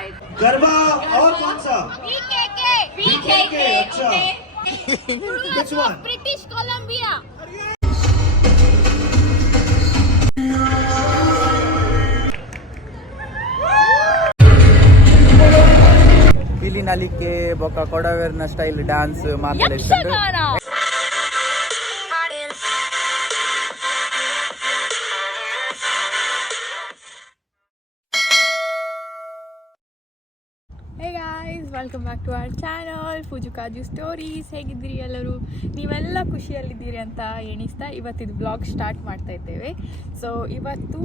side. Garba और कौन सा? BKK. अच्छा. Which one? British Columbia. ಇಲ್ಲಿ ನಲಿಕೆ ಬೊಕ್ಕ ಕೊಡವೇರ್ನ ಸ್ಟೈಲ್ ಡ್ಯಾನ್ಸ್ ಮಾತಾಡಿಸ್ಕೊಂಡು hey guys, welcome back to our channel Fuju Kaju stories. ಹೇಗಿದ್ದೀರಿ ಎಲ್ಲರೂ? ನೀವೆಲ್ಲ ಖುಷಿಯಲ್ಲಿದ್ದೀರಿ ಅಂತ ಎಣಿಸ್ತಾ ಇವತ್ತಿದು ಬ್ಲಾಗ್ ಸ್ಟಾರ್ಟ್ ಮಾಡ್ತಾ ಇದ್ದೇವೆ. ಸೊ ಇವತ್ತು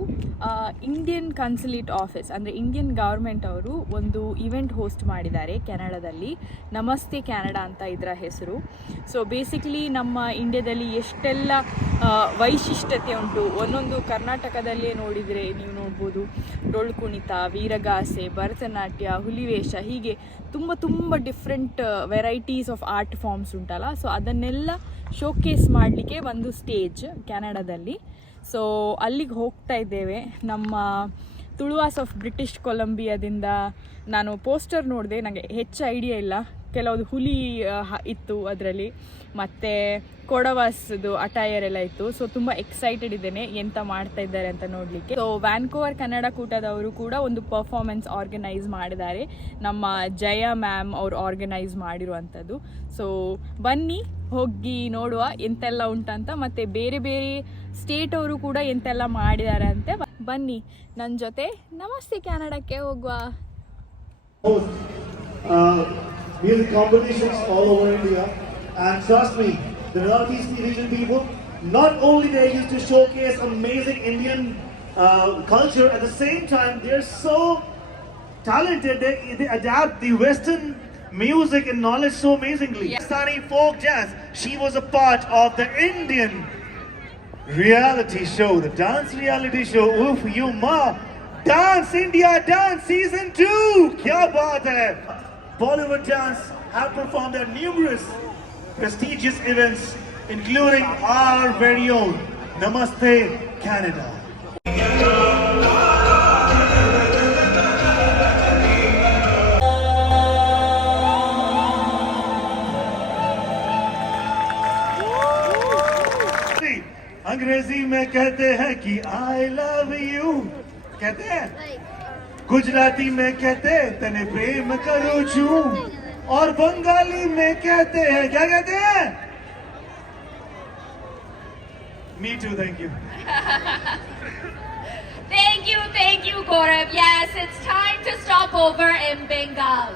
ಇಂಡಿಯನ್ ಕನ್ಸುಲೇಟ್ ಆಫೀಸ್ ಅಂದರೆ ಇಂಡಿಯನ್ ಗೌರ್ಮೆಂಟ್ ಅವರು ಒಂದು ಇವೆಂಟ್ ಹೋಸ್ಟ್ ಮಾಡಿದ್ದಾರೆ ಕೆನಡಾದಲ್ಲಿ. ನಮಸ್ತೆ ಕ್ಯಾನಡಾ ಅಂತ ಇದರ ಹೆಸರು. ಸೊ ಬೇಸಿಕಲಿ ನಮ್ಮ ಇಂಡಿಯಾದಲ್ಲಿ ಎಷ್ಟೆಲ್ಲ ವೈಶಿಷ್ಟ್ಯತೆ ಉಂಟು. ಒಂದೊಂದು ಕರ್ನಾಟಕದಲ್ಲೇ ನೋಡಿದರೆ ನೀವು ನೋಡ್ಬೋದು, ಡೊಳ್ಳು ಕುಣಿತ, ವೀರಗಾಸೆ, ಭರತನಾಟ್ಯ, ಹುಲಿವೇಷ, ಹೀಗೆ ತುಂಬ different varieties of art forms ಉಂಟಲ್ಲ. ಸೊ ಅದನ್ನೆಲ್ಲ ಶೋಕೇಸ್ ಮಾಡಲಿಕ್ಕೆ ಒಂದು ಸ್ಟೇಜ್ ಕೆನಡಾದಲ್ಲಿ. ಸೊ ಅಲ್ಲಿಗೆ ಹೋಗ್ತಾ ಇದ್ದೇವೆ. ನಮ್ಮ ತುಳುವಾಸ್ ಆಫ್ ಬ್ರಿಟಿಷ್ ಕೊಲಂಬಿಯಾದಿಂದ ನಾನು ಪೋಸ್ಟರ್ ನೋಡಿದೆ, ನನಗೆ ಹೆಚ್ಚು ಐಡಿಯಾ ಇಲ್ಲ. ಕೆಲವುದು ಹುಲಿ ಇತ್ತು ಅದರಲ್ಲಿ, ಮತ್ತು ಕೊಡವಾಸ್ದು ಅಟೈರ್ ಎಲ್ಲ ಇತ್ತು. ಸೊ ತುಂಬ ಎಕ್ಸೈಟೆಡ್ ಇದ್ದೇನೆ ಎಂತ ಮಾಡ್ತಾ ಇದ್ದಾರೆ ಅಂತ ನೋಡಲಿಕ್ಕೆ. ಸೊ ವ್ಯಾನ್ಕೋವರ್ ಕನ್ನಡ ಕೂಟದವರು ಕೂಡ ಒಂದು ಪರ್ಫಾರ್ಮೆನ್ಸ್ ಆರ್ಗನೈಸ್ ಮಾಡಿದ್ದಾರೆ. ನಮ್ಮ ಜಯ ಮ್ಯಾಮ್ ಅವರು ಆರ್ಗನೈಸ್ ಮಾಡಿರುವಂಥದ್ದು. ಸೊ ಬನ್ನಿ ಹೋಗಿ ನೋಡುವ ಎಂತೆಲ್ಲ ಉಂಟಂತ, ಮತ್ತು ಬೇರೆ ಬೇರೆ ಸ್ಟೇಟ್ ಅವರು ಕೂಡ ಎಂತೆಲ್ಲ ಮಾಡಿದ್ದಾರೆ ಅಂತೆ. ಬನ್ನಿ ನನ್ನ ಜೊತೆ ನಮಸ್ತೆ ಕ್ಯಾನಡಾಕ್ಕೆ ಹೋಗುವ. Music competitions all over India, and trust me, the Northeast region people, not only they used to showcase amazing Indian culture, at the same time they're so talented. They adapt the Western music and knowledge so amazingly. Pakistani folk jazz, she was a part of the Indian reality show, the dance reality show. Oof, you ma, Dance India Dance Season 2, kya baat hai. Bollywood dance have performed at numerous prestigious events, including our very own Namaste Canada. अंग्रेजी में कहते हैं कि I love you, कहते हैं. गुजराती में कहते तने प्रेम करो छू, और बंगाली में कहते हैं, क्या कहते हैं? Me too, thank you. Thank you, Gaurav. Yes, it's time to stop over in Bengal.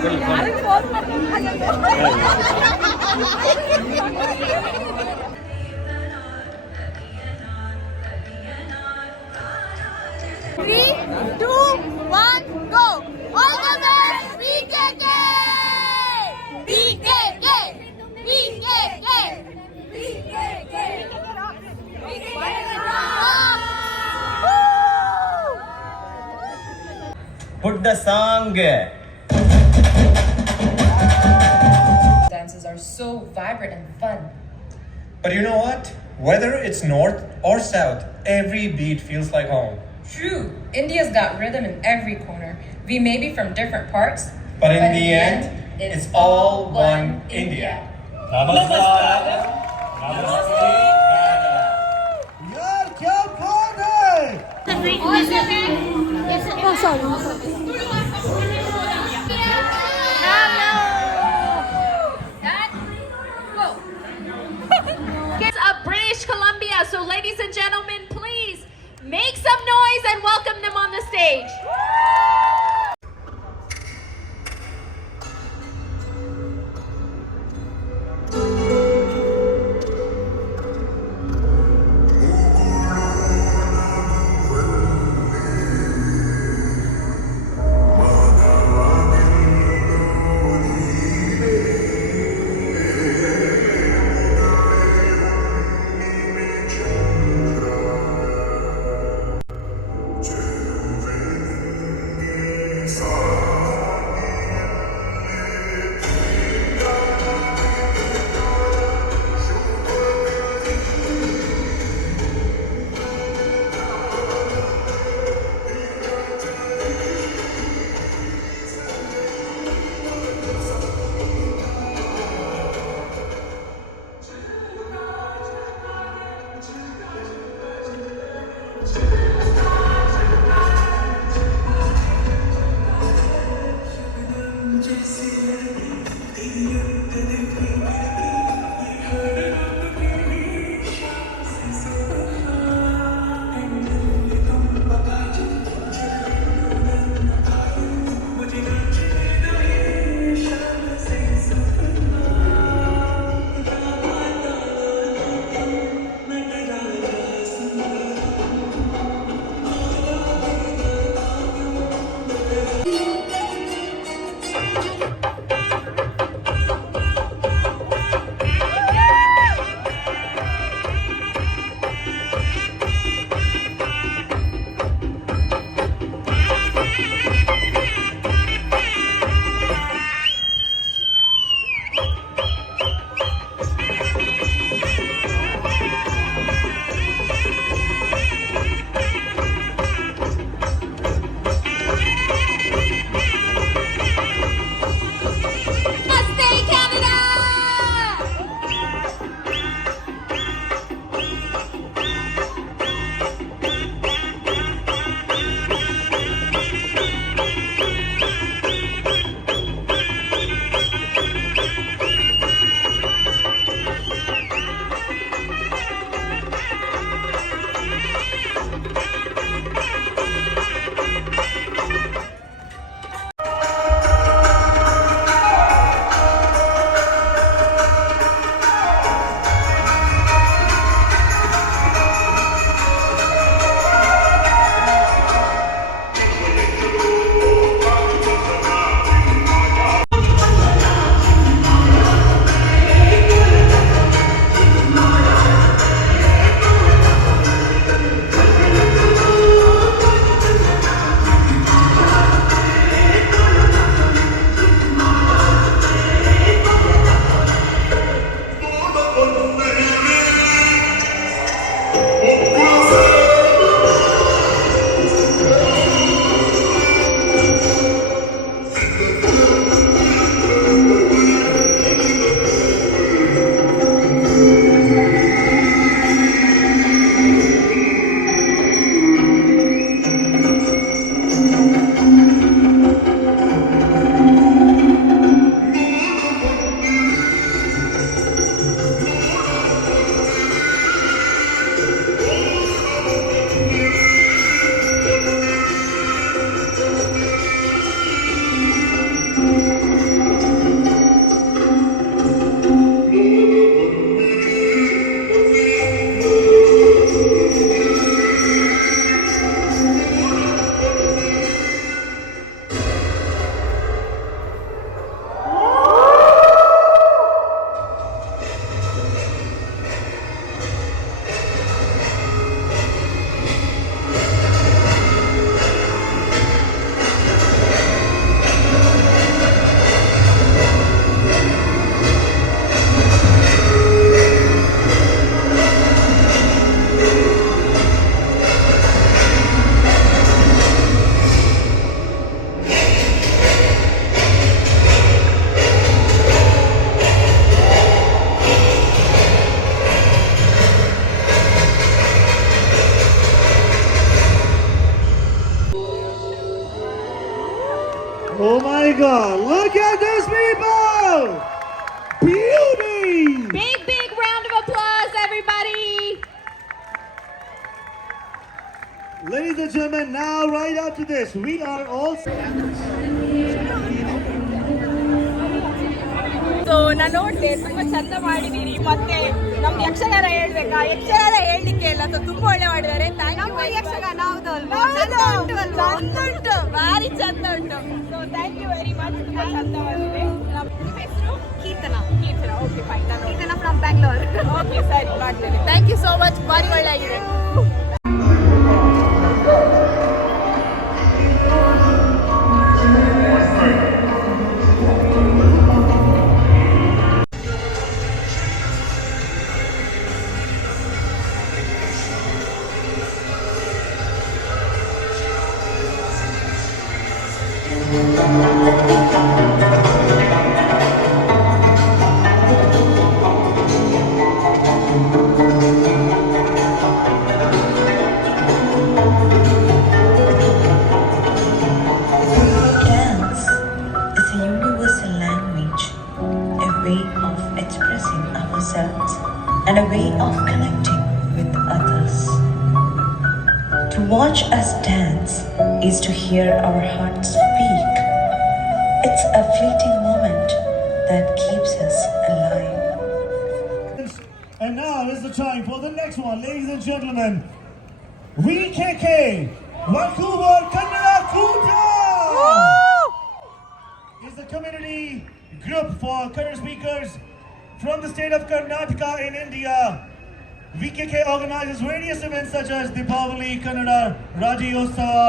Three, two, one, go! All the best, BKK! BKK! BKK! BKK! Put the song. Dances are so vibrant and fun. But you know what? Whether it's north or south, every beat feels like home. True, India's got rhythm in every corner. We may be from different parts, But in the end, it's all one India. Namaskar. यार क्या बात है It's a British Columbia, so ladies and gentlemen, please make some noise and welcome them on the stage. Look at these people! Beauty! Big round of applause, everybody. Ladies and gentlemen, now right after this, we are all... so ನಾನು ನೋಡಿದೆ ತುಂಬಾ ಚಂದ ಮಾಡಿದೀರಿ. ಮತ್ತೆ ನಮ್ದು ಯಕ್ಷಗಾನ ಹೇಳ್ಬೇಕಾ? ಯಕ್ಷಗಾನ ಹೇಳಲಿಕ್ಕೆ ಇಲ್ಲ, so ತುಂಬಾ ಒಳ್ಳೆ ಮಾಡಿದ್ದಾರೆ. ಯಕ್ಷಗಾನ ಉಂಟು, ಭಾರಿ ಚಂದ ಉಂಟು. So thank you very much, ತುಂಬಾ ಚಂದ ಮಾಡಿದೆ. ನಿಮ್ಮ ಹೆಸರು Keerthana. Okay fine. Keerthana from Bangalore. Okay ಸರಿ, ಮಾಡ್ತೇನೆ. ಥ್ಯಾಂಕ್ ಯು ಸೋ ಮಚ್, ಭಾರಿ ಒಳ್ಳೆ ಆಗಿದೆ. Dance is a universal language, a way of expressing ourselves and a way of connecting with others. To watch us dance is to hear our hearts speak. It's a fleeting moment that keeps us alive. And now is the time for the next one, ladies and gentlemen. VKK, Vancouver Kannada Kuta! Is the community group for Kannada speakers from the state of Karnataka in India. VKK organizes various events such as Deepavali, Kannada, Rajyotsava,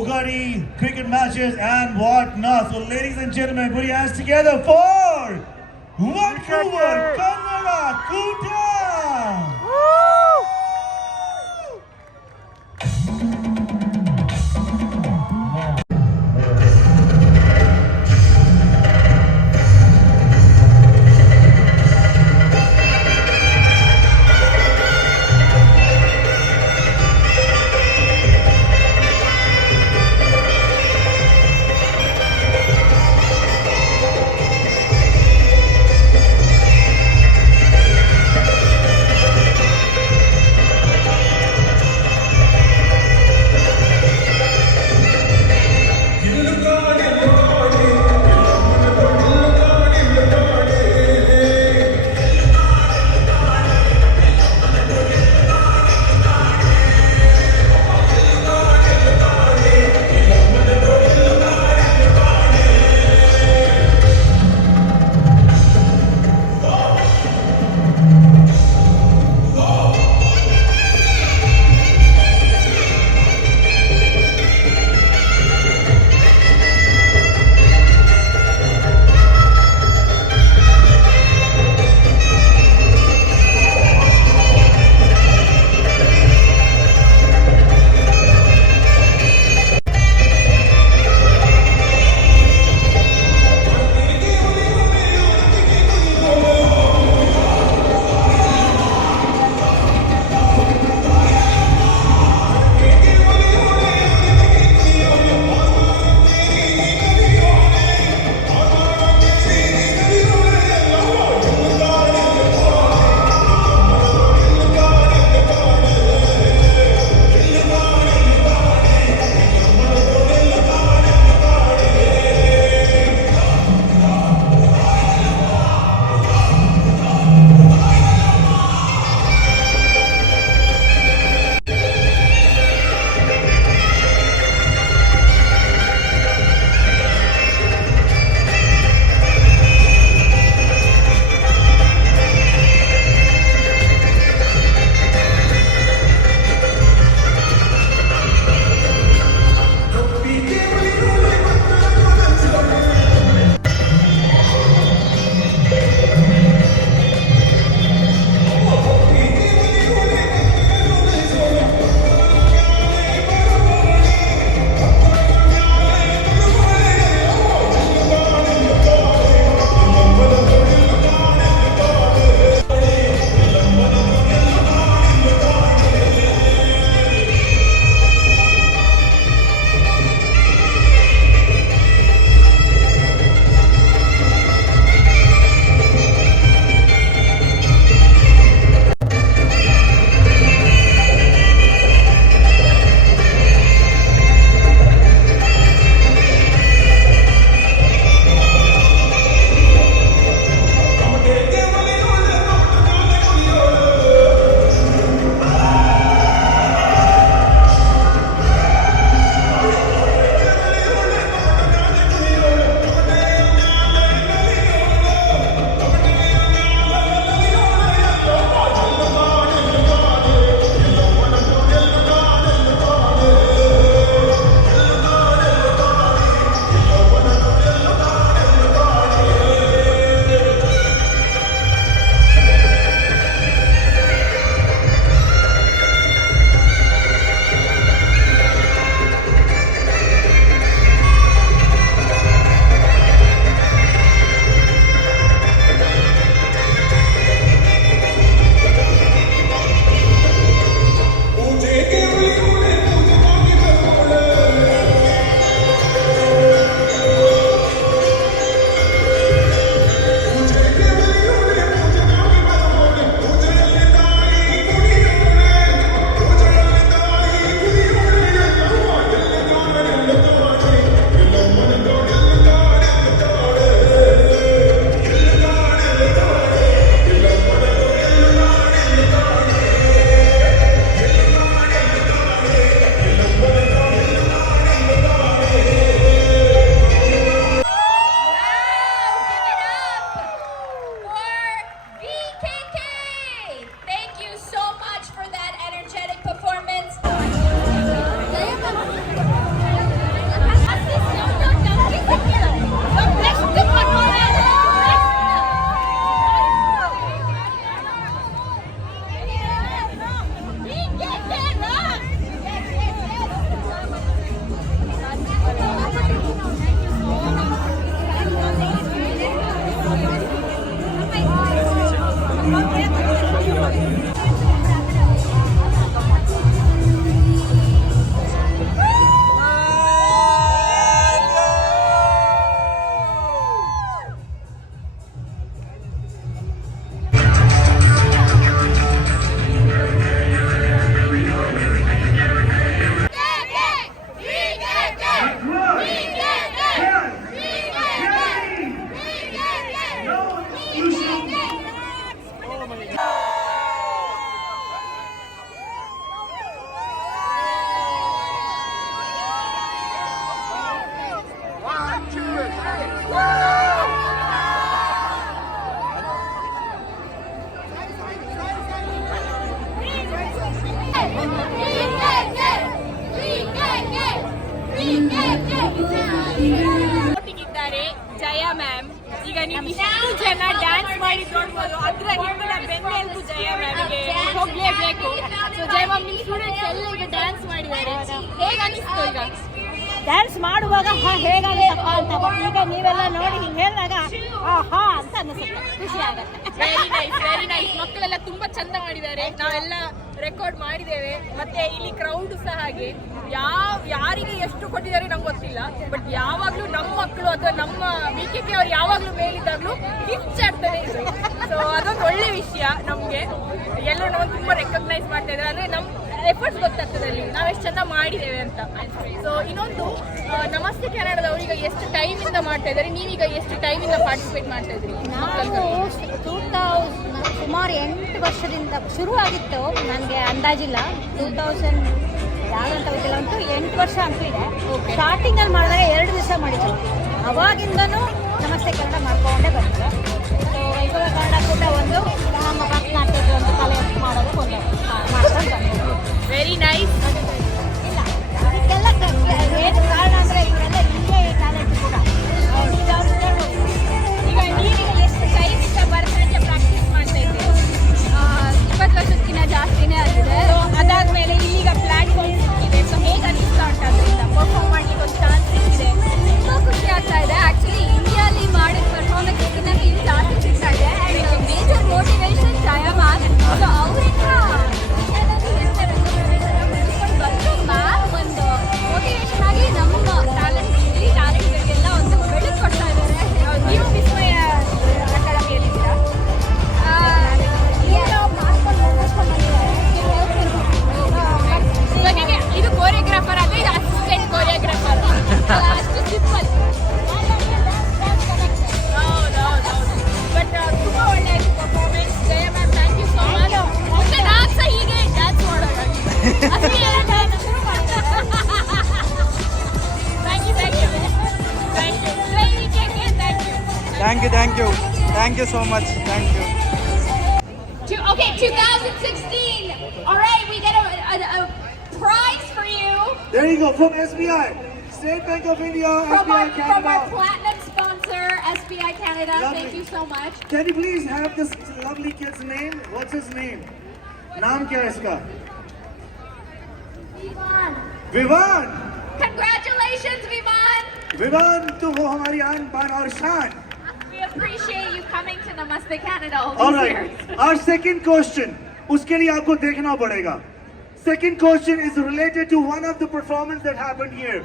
Ugadi, cricket matches and whatnot. So ladies and gentlemen, put your hands together for Vancouver Kannada Kuta! ಇದ್ದಾರೆ ಜಯ ma'am. ಈಗ ನೀವು ಇಷ್ಟು ಜನ dance ಮಾಡಿ ನೋಡ್ಬೋದು, ಅದ್ರ ಹಿಂದಿನ ಬೆನ್ನೆಲುಬು ಜಯ ಮ್ಯಾಮ್ಗೆ ಹೋಗ್ಲೇಬೇಕು. ಸೊ ಜಯ ಮ್ಯಾಮ್ ನಿಮ್ಮ ಸ್ಟೂಡೆಂಟ್ಸ್ ಎಲ್ಲ ಈಗ ಡ್ಯಾನ್ಸ್ ಮಾಡಿದ್ದಾರೆ, ಹೇಗೆ ಅನಿಸ್ತು ಈಗ ಡ್ಯಾನ್ಸ್ ಮಾಡುವಾಗ ಹೇಗಾಗತ್ತಪ್ಪ ಅಂತ? ಈಗ ನೀವೆಲ್ಲ ನೋಡಿ ಹಿಂಗೆ ಹೇಳಿದಾಗ ಹಾ ಅಂತ ಅನಿಸುತ್ತೆ, ಖುಷಿ ಆಗುತ್ತೆ. Very nice, very nice. ಮಕ್ಕಳೆಲ್ಲ ತುಂಬಾ ಚಂದ ಮಾಡಿದ್ದಾರೆ, ನಾವೆಲ್ಲ ರೆಕಾರ್ಡ್ ಮಾಡಿದ್ದೇವೆ. ಮತ್ತೆ ಇಲ್ಲಿ ಕ್ರೌಡ್ ಸಹ ಹಾಗೆ, ಯಾರಿಗೆ ಎಷ್ಟು ಕೊಟ್ಟಿದ್ದಾರೆ ನಂಗೆ ಗೊತ್ತಿಲ್ಲ, ಬಟ್ ಯಾವಾಗ್ಲೂ ನಮ್ಮ ಮಕ್ಕಳು ಅಥವಾ ನಮ್ಮ ವಿಕೆಗೆ ಅವ್ರು ಯಾವಾಗ್ಲೂ ಮೇಲಿದ್ದಾಗ್ಲೂ ಕಿಚ್ಚಾಡ್ತಾರೆ. ಸೊ ಅದೊಂದು ಒಳ್ಳೆ ವಿಷಯ ನಮ್ಗೆ, ಎಲ್ಲರೂ ನಾವು ತುಂಬಾ ರೆಕಗ್ನೈಸ್ ಮಾಡ್ತಾ ಇದ್ದಾರೆ. ಅಂದ್ರೆ ನಮ್ಮ ಎಫರ್ಟ್ಸ್ ಗೊತ್ತಾಗ್ತದೆ ಅಲ್ಲಿ ನಾವು ಎಷ್ಟು ಚೆನ್ನಾಗಿ ಮಾಡಿದ್ದೇವೆ ಅಂತ. ಸೊ ಇನ್ನೊಂದು ನಮಸ್ತೆ ಕನ್ನಡದವ್ರು ಈಗ ಎಷ್ಟು ಟೈಮಿಂದ ಮಾಡ್ತಾ ಇದ್ದಾರೆ, ನೀವೀಗ ಎಷ್ಟು ಟೈಮಿಂದ ಪಾರ್ಟಿಸಿಪೇಟ್ ಮಾಡ್ತಾ ಇದ್ರಿ? ನಾವು ಸುಮಾರು 8 ವರ್ಷದಿಂದ ಶುರುವಾಗಿತ್ತು, ನನಗೆ ಅಂದಾಜಿಲ್ಲ 2000 ಯಾವ್ದಂತ ಗೊತ್ತಿಲ್ಲ, ಅಂತೂ 8 ವರ್ಷ ಅಂತೂ ಇದೆ. ಸ್ಟಾರ್ಟಿಂಗಲ್ಲಿ ಮಾಡಿದಾಗ 2 ದಿವಸ ಮಾಡಿದ್ರು, ಅವಾಗಿಂದನೂ ನಮಸ್ತೆ ಕನ್ನಡ ಮಾಡ್ಕೊಂಡೇ ಬಂತು. ಸೊ ವೈಭವ ಕನ್ನಡ ಕೂಟ ಒಂದು, ನಮ್ಮ ಭರತನಾಟ್ಯದ ಒಂದು ಕಲೆ ಮಾಡೋದು ಒಂದು ಮಾಡ್ಕೊಂಡು ಬಂದಿದ್ದು. Very nice. ಇಲ್ಲ ಅದಕ್ಕೆಲ್ಲ ಏನು ಕಾರಣ ಅಂದರೆ ಇವರೆಲ್ಲ ಇಲ್ಲೇ ಟ್ಯಾಲೆಂಟ್ ಕೂಡ. ಈಗ ನೀವೀಗ ಎಷ್ಟು ಟೈಮಿಂದ ಭರತನಾಟ್ಯ ಪ್ರಾಕ್ಟೀಸ್ ಮಾಡ್ತಾ ಇದ್ದೀರಿ? 20 ವರ್ಷಕ್ಕಿಂತ ಜಾಸ್ತಿನೇ ಆಗಿದೆ. ಅದಾದ್ಮೇಲೆ ಇಲ್ಲಿಗ ಪ್ಲಾಟ್ಫಾರ್ಮ್ ಸಿಕ್ಕಿದೆ, ಸೊ ಹೇಗೆ ಅನಿಸ್ತಾ ಉಂಟು ಅದರಿಂದ ಪರ್ಫಾರ್ಮ್ ಮಾಡ್ಲಿಕ್ಕೆ ಒಂದು ಚಾನ್ಸ್ ಸಿಕ್ಕಿದೆ? ತುಂಬ ಖುಷಿ ಆಗ್ತಾ ಇದೆ. ಆ್ಯಕ್ಚುಲಿ ಇಂಡಿಯಾಲಿ ಮಾಡಿದ ಪರ್ಫಾರ್ಮೆನ್ಸ್ಗಿಂತ ಇದು ಜಾಸ್ತಿ ಸಿಗ್ತಾ ಇದೆ. And major motivation Jaya ma'am. So ಅವರಿಂದ ಬಂದು ಮ್ಯಾಮ್ ಒಂದು ಮೋಟಿವೇಶನ್ ಆಗಿ ನಮ್ಮ ಟ್ಯಾಲೆಂಟ್ಗಳಿಗೆಲ್ಲ ಒಂದು ಬೆಳಕು ಕೊಡ್ತಾ ಇದ್ದಾರೆ. ನೀವು ವಿಸ್ಮಯ ಅಕಾಡೆಮಿಯಲ್ಲಿದ್ದೀರಾ? ಇವಾಗ ಇದು ಕೋರಿಯೋಗ್ರಾಫರ್ ಅಲ್ಲ, ಇದು ಅಸಿಸ್ಟೆಂಟ್ ಕೋರಿಯೋಗ್ರಾಫರ್. ಅಷ್ಟು ಸಿಂಪಲ್. ಹೌದೌದು, ಬಟ್ ತುಂಬ ಒಳ್ಳೆ ಆಯ್ತು performance. Jaya ma'am thank you so much. ಮತ್ತೆ ನಾನು ಸಹ ಹೀಗೆ ಡ್ಯಾನ್ಸ್ ಮಾಡೋಣ. Thank you thank you so much, thank you. Okay, 2016. All right, we get a prize for you There you go, from SBI, State Bank of India, from SBI our Canada. platinum sponsor, SBI Canada. Lovely. Thank you so much. Can you please have this lovely kid's name? What's his name? Naam kya hai iska? Vivan. Congratulations, Vivan. Vivan, tu ho hamari aan baan aur shaan. We appreciate you coming to Namaste Canada all All these right. years. Our second question, uske liye aapko dekhna padega. Second question is related to one of the performance that happened here.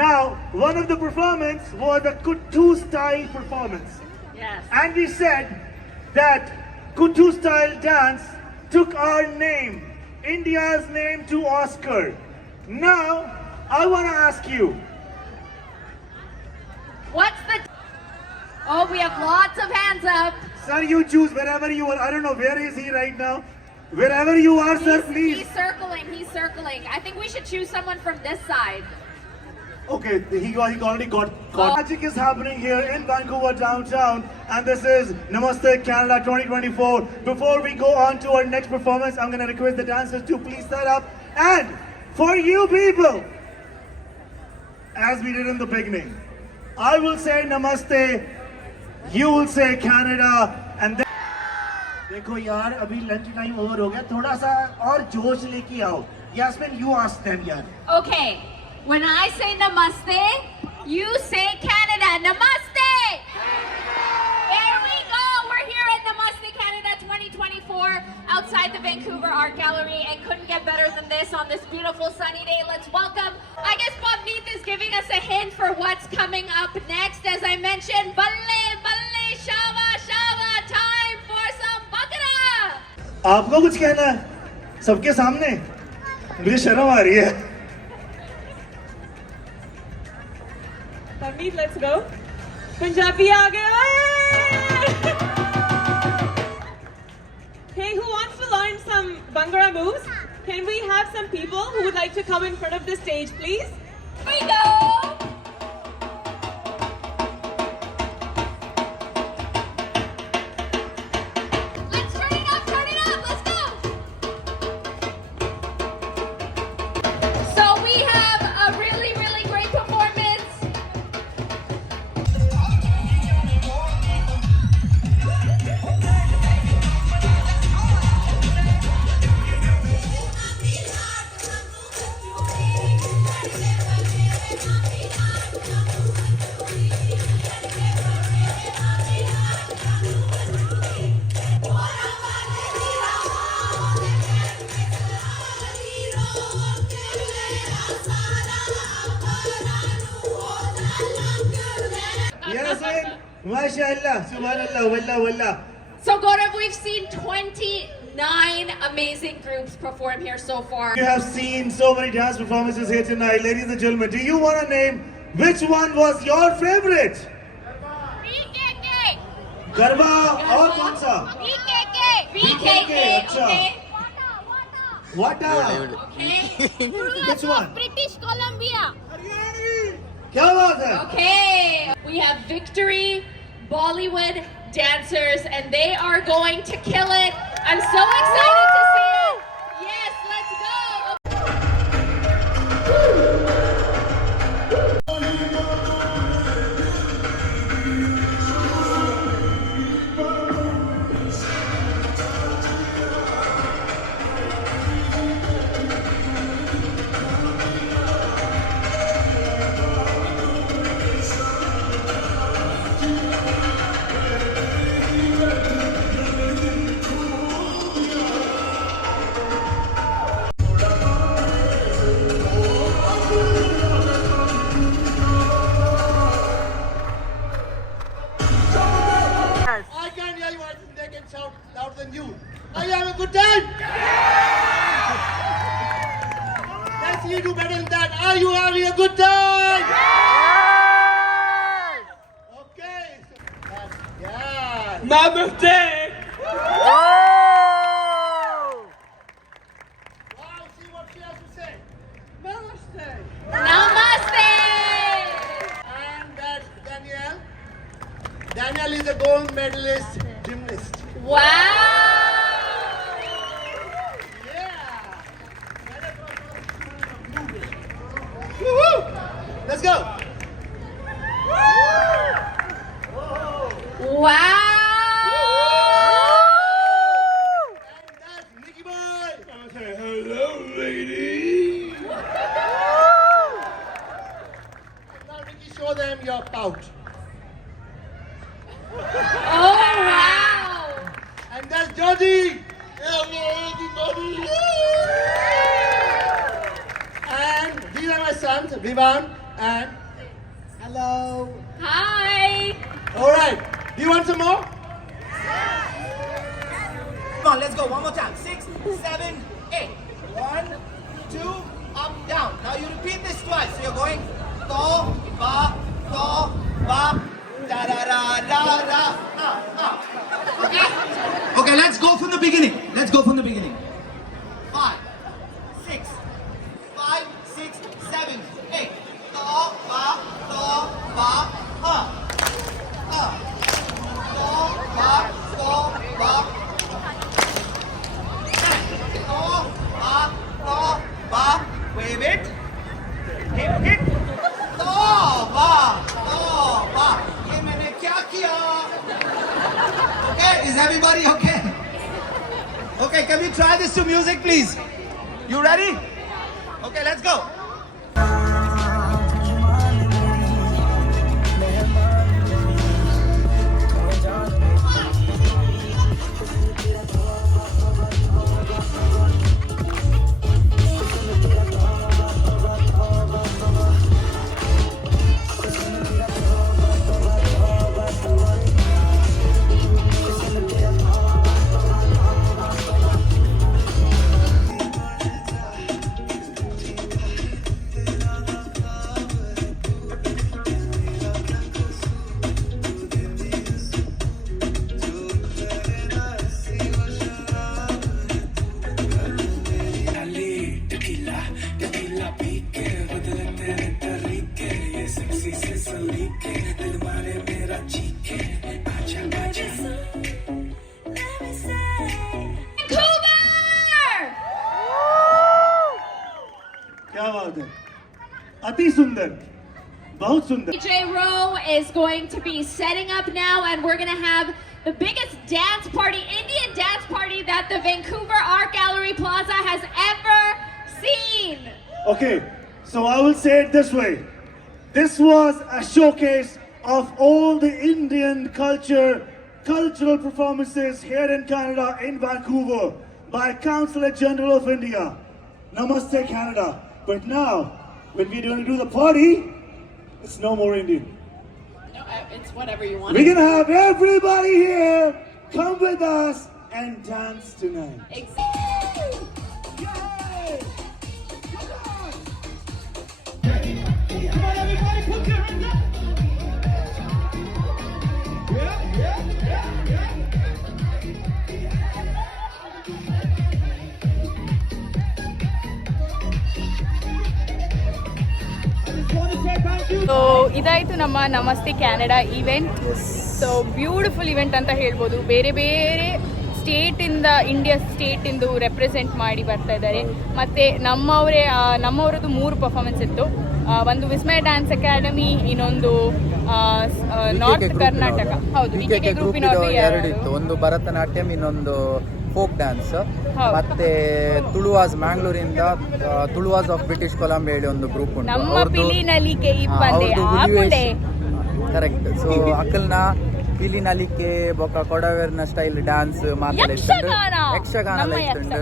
Now, one of the performance was the Kuttu style performance. Yes. And we said that Kuttu style dance took our name, India's name, to Oscar. Now, I want to ask you, What's the? Oh, we have lots of hands up. sir, you choose wherever you are. I don't know, where is he right now? Wherever you are, sir, please. He's circling. He's circling. I think we should choose someone from this side. Okay, he already got caught. Magic is happening here in Vancouver downtown, and this is Namaste Canada 2024. Before we go on to our next performance, I'm going to request the dancers to please stand up. And for you people, as we did in the beginning, I will say Namaste, you will say Canada, and then... देखो यार, अभी lunch time over हो गया, थोड़ा सा और जोश लेके आओ. Yasmin, you ask them यार. Okay. When I say namaste, you say Canada. Namaste! There we go. We're here at Namaste Canada 2024 outside beautiful sunny day. Let's welcome, I guess Bhavneet is giving us a hint for what's coming up next. As I mentioned, Balle, Balle, Shava, Shava, time for some Bhangra. आपको कुछ कहना है सबके सामने? मुझे शर्म आ रही है. Bhavneet, let's go. Punjabi aa gaya. Hey, who wants to learn some Bhangra moves? Can we have some people who would like to come in front of the stage, please? Here we go. Let's turn it up, let's go. So we have a really, really great performance. Yes, MashaAllah, Subhanallah, Wallah, Wallah. So Gaurav, we've seen 29 amazing groups perform here so far. You have seen so many dance performances here tonight, ladies and gentlemen. Do you want to name which one was your favorite? BKK. Garba और कौन सा? BKK. BKK. अच्छा. Okay. Wata. Okay. Which one? British Columbia. क्या बात है? Okay. We have Victory Bollywood dancers, and they are going to kill it. I'm so excited to see it. Yes, let's go. I can't hear you. I think they can shout louder than you. Are you having a good time? Let's see you do better than that. Are you having a good time? Okay. Yeah. My birthday. Wow. See what she has to say. Namaste. Namaste. And that's Danielle. Danielle is a gold medalist gymnast. Wow. Yeah. Woohoo! Let's go. Wow. And that's Nicky Boy. Okay, hello, lady. Now, Nicky, show them your pout. Oh, wow. And that's Georgie. Hello, everybody. And these are my sons, Vivan and hello. Hi. All right. Do you want some more? Come on, let's go. One more time. 6, 7, 8. 1, 2, up, down. Now you repeat this twice. So you're going do, ba, da da da da da. Okay, let's go from the beginning. Let's go from the beginning. 5, 6, 5, 6, 7, 8. Do, ba, ha. Do, ba. Wave it. Hip it. ये मैंने क्या किया? Okay, is everybody okay? Okay, can we try this to music, please? You ready? Okay, let's go. क्या बात है, अति सुंदर, बहुत सुंदर. DJ Rowe is going to be setting up now, and we're going to have the biggest dance party, Indian dance party that the Vancouver Art Gallery Plaza has ever seen. Okay, so I will say it this way. This was a showcase of all the Indian cultural performances here in Canada, in Vancouver, by Consulate General of India. Namaste, Canada. But now, when we're going to do the party, it's no more Indian. No, it's whatever you want. We're going to have everybody here come with us and dance tonight. Exactly. Yay! So ಇದಾಯಿತು ನಮ್ಮ ನಮಸ್ತೆ Canada event. So beautiful event ಅಂತ ಹೇಳ್ಬೋದು. ಬೇರೆ ಬೇರೆ ಸ್ಟೇಟಿಂದ, India ಸ್ಟೇಟಿಂದು represent ಮಾಡಿ ಬರ್ತಾ ಇದ್ದಾರೆ. ಮತ್ತು ನಮ್ಮವರದ್ದು 3 ಪರ್ಫಾರ್ಮೆನ್ಸ್ ಇತ್ತು. ಒಂದು ವಿಸ್ಮಯ ಡ್ಯಾನ್ಸ್ ಅಕಾಡೆಮಿ, ಇನ್ನೊಂದು ನಾರ್ತ್ ಕರ್ನಾಟಕ. ಹೌದು, ಈಕೆ ಗ್ರೂಪಿನವ್ರದ್ದು 2 ಇತ್ತು. ಒಂದು ಭರತನಾಟ್ಯಂ, ಇನ್ನೊಂದು ಫೋಕ್ ಡ್ಯಾನ್ಸ್. ಮತ್ತೆ ತುಳುವಾಸ್ ಮ್ಯಾಂಗ್ಳೂರಿಂದ ತುಳುವಾಸ್ ಆಫ್ ಬ್ರಿಟಿಷ್ ಕೊಲಂಬಿಯಾ ಹೇಳಿ ಒಂದು ಗ್ರೂಪ್ ಉಂಟು. ನಮ್ಮ ಪಿಲಿನಲಿಕೆ ಕರೆಕ್ಟ್. ಸೊ ಅಕಲ್ನ ಪಿಲಿನಲಿಕೆ ಬೊಕ್ಕ ಕೊಡವೇರ್ನ ಸ್ಟೈಲ್ ಡ್ಯಾನ್ಸ್ ಮಾತಾಡಿಕೊಂಡು ಯಕ್ಷಗಾನ ಇತ್ತು.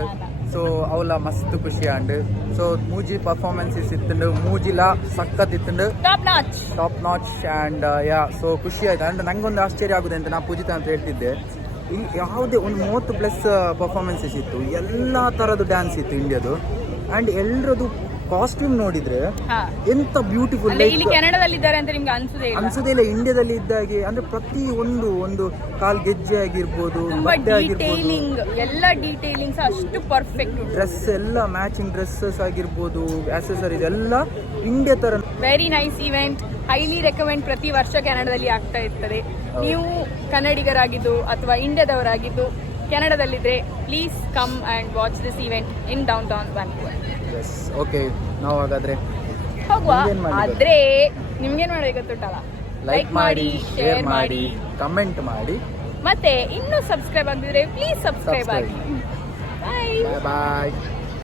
ಸೊ ಅವಲ ಮಸ್ತ್ ಖುಷಿ ಆಂಡ್. ಸೊ ಮೂಜಿ ಪರ್ಫಾರ್ಮೆನ್ಸಸ್ ಇತ್ತು, ಮೂಜಿಲ ಸಖತ್ ಇತ್ತು, top notch and yeah. So ಖುಷಿ ಆಯ್ತು. ಆ್ಯಂಡ್ ನಂಗೊಂದು ಆಶ್ಚರ್ಯ ಆಗುದೆ ಅಂತ ನಾ ಪೂಜಿತ ಅಂತ ಹೇಳ್ತಿದ್ದೆ. ಯಾವುದೇ ಒಂದು 30+ ಪರ್ಫಾರ್ಮೆನ್ಸಸ್ ಇತ್ತು, ಎಲ್ಲ ಥರದ್ದು ಡ್ಯಾನ್ಸ್ ಇತ್ತು ಇಂಡಿಯಾದು. ಆ್ಯಂಡ್ ಎಲ್ಲರದು ಕಾಸ್ಟ್ಯೂಮ್ ನೋಡಿದ್ರೆ ಎಂತ ಬ್ಯೂಟಿಫುಲ್. ಇಲ್ಲಿ ಕೆನಡಾದಲ್ಲಿದ್ದಾರೆ ಅಂತ ನಿಮ್ಗೆ ಅನ್ಸುದೇ ಇಲ್ಲ. ಇಂಡಿಯಾದಲ್ಲಿ ಇದ್ದಾಗೆ ಅಂದ್ರೆ ಪ್ರತಿ ಒಂದು ಕಾಲ್ ಗೆಜ್ಜೆ ಆಗಿರ್ಬೋದು, ಬಟ್ಟೆ ಆಗಿರ್ಬೋದು, ಎಲ್ಲ ಡೀಟೇಲಿಂಗ್ಸ್ ಅಷ್ಟು ಪರ್ಫೆಕ್ಟ್. ಡ್ರೆಸ್ ಎಲ್ಲ ಮ್ಯಾಚಿಂಗ್ ಡ್ರೆಸ್ಸಸ್ ಆಗಿರ್ಬೋದು, ಆಕ್ಸೆಸರೀಸ್ ಎಲ್ಲ ಇಂಡಿಯಾ ತರ. Very nice event, highly recommend. ಪ್ರತಿ ವರ್ಷ ಕೆನಡಾದಲ್ಲಿ ಆಗ್ತಾ ಇರ್ತದೆ. ನೀವು ಕನ್ನಡಿಗರಾಗಿದ್ದು ಅಥವಾ ಇಂಡಿಯಾದವರಾಗಿದ್ದು ಕೆನಡಾದಲ್ಲಿದ್ರೆ please come and watch this event in downtown Vancouver. Okay, ನಾವು ಹಾಗಾದ್ರೆ ಹೋಗುವ. ಆದ್ರೆ ನಿಮ್ಗೇನ್ ಮಾಡ್ಬೇಕು ಗೊತ್ತುಂಟಲ್ಲ, ಲೈಕ್ ಮಾಡಿ, ಶೇರ್ ಮಾಡಿ, ಕಮೆಂಟ್ ಮಾಡಿ, ಮತ್ತೆ ಇನ್ನೂ ಸಬ್ಸ್ಕ್ರೈಬ್ ಆಗಿದ್ರೆ ಪ್ಲೀಸ್ ಸಬ್ಸ್ಕ್ರೈಬ್ ಆಗಿ. ಬಾಯ್ ಬಾಯ್.